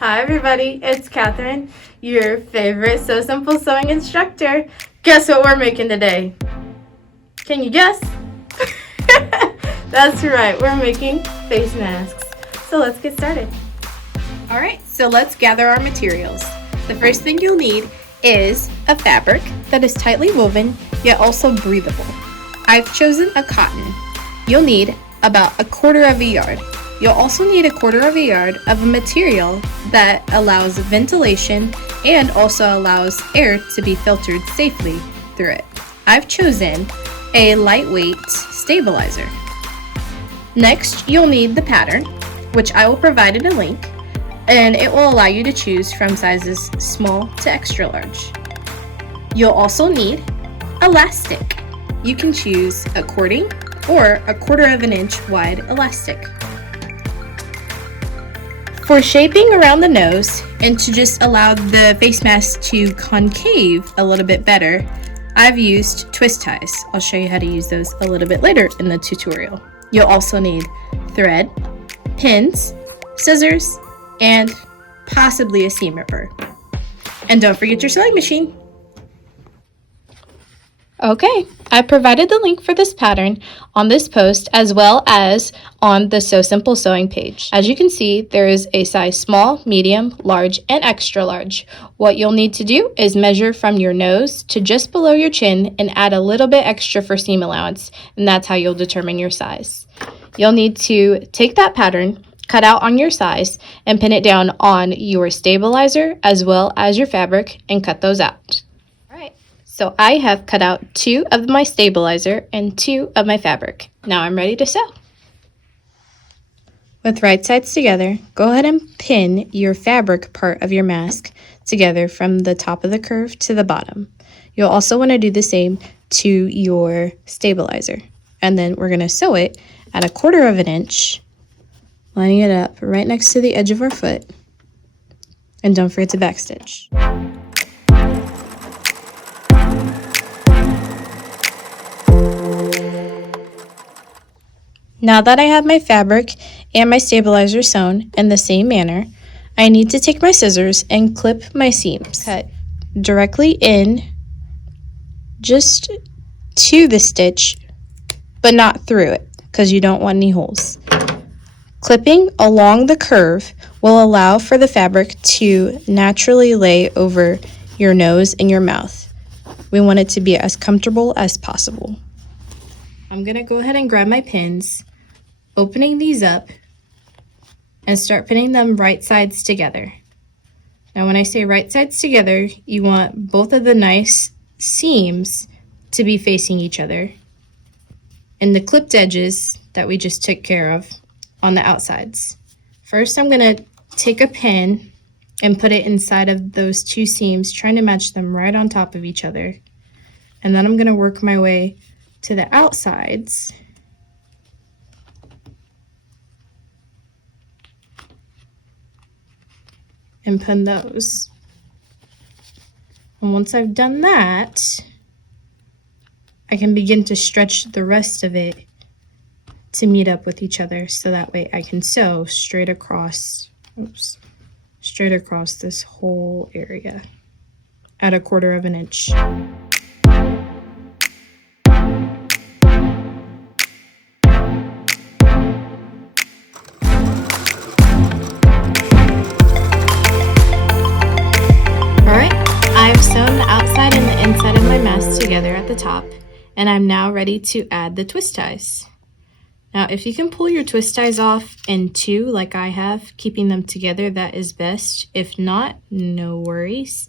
Hi everybody, it's Catherine, your favorite So Simple Sewing instructor. Guess what we're making today? Can you guess? That's right, we're making face masks. So let's get started. Alright, so let's gather our materials. The first thing you'll need is a fabric that is tightly woven yet also breathable. I've chosen a cotton. You'll need about 1/4 yard. You'll also need 1/4 yard of a material that allows ventilation and also allows air to be filtered safely through it. I've chosen a lightweight stabilizer. Next, you'll need the pattern, which I will provide in a link, and it will allow you to choose from sizes small to extra large. You'll also need elastic. You can choose a cording or 1/4 inch wide elastic. For shaping around the nose and to just allow the face mask to concave a little bit better, I've used twist ties. I'll show you how to use those a little bit later in the tutorial. You'll also need thread, pins, scissors, and possibly a seam ripper. And don't forget your sewing machine. Okay, I provided the link for this pattern on this post as well as on the So Simple Sewing page. As you can see, there is a size small, medium, large, and extra large. What you'll need to do is measure from your nose to just below your chin and add a little bit extra for seam allowance, and that's how you'll determine your size. You'll need to take that pattern, cut out on your size, and pin it down on your stabilizer as well as your fabric and cut those out. So I have cut out 2 of my stabilizer and 2 of my fabric. Now I'm ready to sew. With right sides together, go ahead and pin your fabric part of your mask together from the top of the curve to the bottom. You'll also want to do the same to your stabilizer. And then we're going to sew it at 1/4 inch, lining it up right next to the edge of our foot. And don't forget to backstitch. Now that I have my fabric and my stabilizer sewn in the same manner, I need to take my scissors and clip my seams. Cut directly in just to the stitch, but not through it because you don't want any holes. Clipping along the curve will allow for the fabric to naturally lay over your nose and your mouth. We want it to be as comfortable as possible. I'm going to go ahead and grab my pins, opening these up, and start pinning them right sides together. Now when I say right sides together, you want both of the nice seams to be facing each other and the clipped edges that we just took care of on the outsides. First, I'm going to take a pin and put it inside of those 2 seams, trying to match them right on top of each other. And then I'm going to work my way to the outsides and pin those. And once I've done that, I can begin to stretch the rest of it to meet up with each other, so that way I can sew straight across this whole area at 1/4 inch. I've sewn the outside and the inside of my mask together at the top, and I'm now ready to add the twist ties. Now, if you can pull your twist ties off in 2 like I have, keeping them together, that is best. If not, no worries.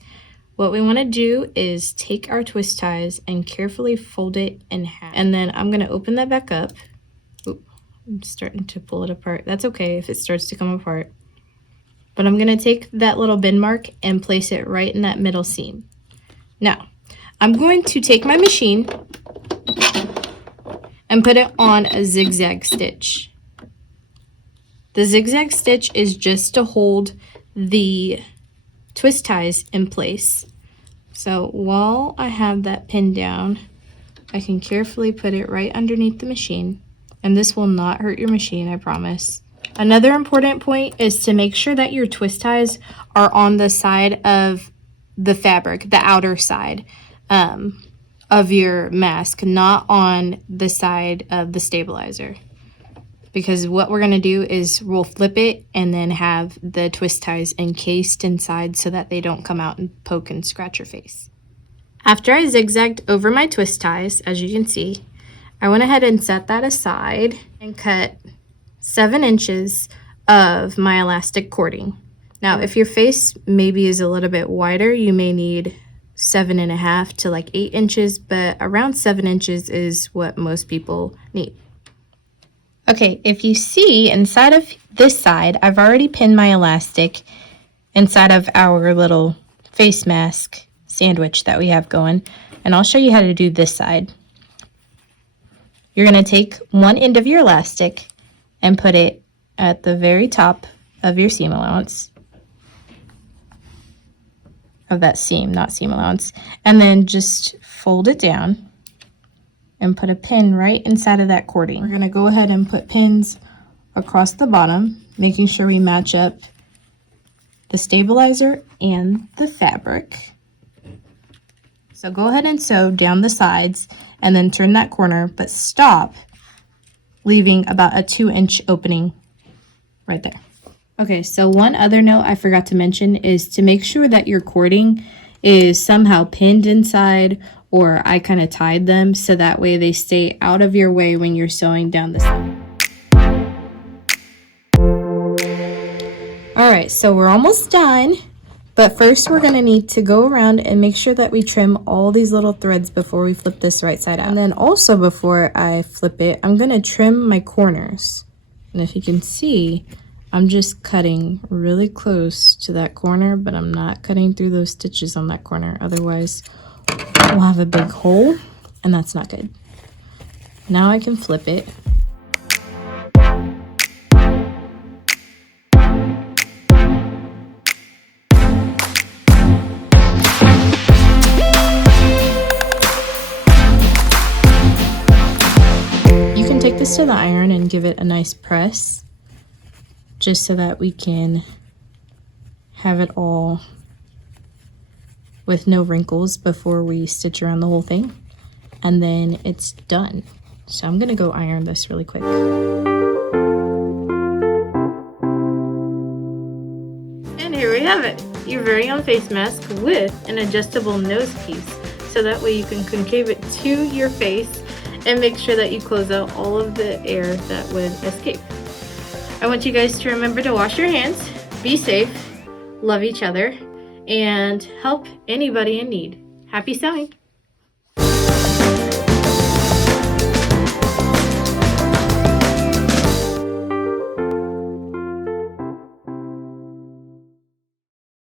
What we want to do is take our twist ties and carefully fold it in half. And then I'm going to open that back up. Oop, I'm starting to pull it apart. That's okay if it starts to come apart. But I'm going to take that little bend mark and place it right in that middle seam. Now, I'm going to take my machine and put it on a zigzag stitch. The zigzag stitch is just to hold the twist ties in place. So while I have that pinned down, I can carefully put it right underneath the machine, and this will not hurt your machine, I promise. Another important point is to make sure that your twist ties are on the side of the fabric, the outer side of your mask, not on the side of the stabilizer. Because what we're going to do is we'll flip it and then have the twist ties encased inside so that they don't come out and poke and scratch your face. After I zigzagged over my twist ties, as you can see, I went ahead and set that aside and cut 7 inches of my elastic cording. Now, if your face maybe is a little bit wider, you may need 7.5 to like 8 inches, but around 7 inches is what most people need. Okay, if you see inside of this side, I've already pinned my elastic inside of our little face mask sandwich that we have going, and I'll show you how to do this side. You're going to take one end of your elastic and put it at the very top of your seam allowance, of that seam, not seam allowance, and then just fold it down and put a pin right inside of that cording. We're going to go ahead and put pins across the bottom, making sure we match up the stabilizer and the fabric. So go ahead and sew down the sides and then turn that corner, but stop, leaving about a 2-inch opening right there. Okay, so one other note I forgot to mention is to make sure that your cording is somehow pinned inside, or I kind of tied them so that way they stay out of your way when you're sewing down the side. Alright, so we're almost done, but first we're going to need to go around and make sure that we trim all these little threads before we flip this right side out. And then also before I flip it, I'm going to trim my corners. And if you can see, I'm just cutting really close to that corner, but I'm not cutting through those stitches on that corner. Otherwise, we'll have a big hole, and that's not good. Now I can flip it. You can take this to the iron and give it a nice press, just so that we can have it all with no wrinkles before we stitch around the whole thing, and then it's done. So I'm gonna go iron this really quick. And here we have it, your very own face mask with an adjustable nose piece, so that way you can concave it to your face and make sure that you close out all of the air that would escape. I want you guys to remember to wash your hands, be safe, love each other, and help anybody in need. Happy sewing!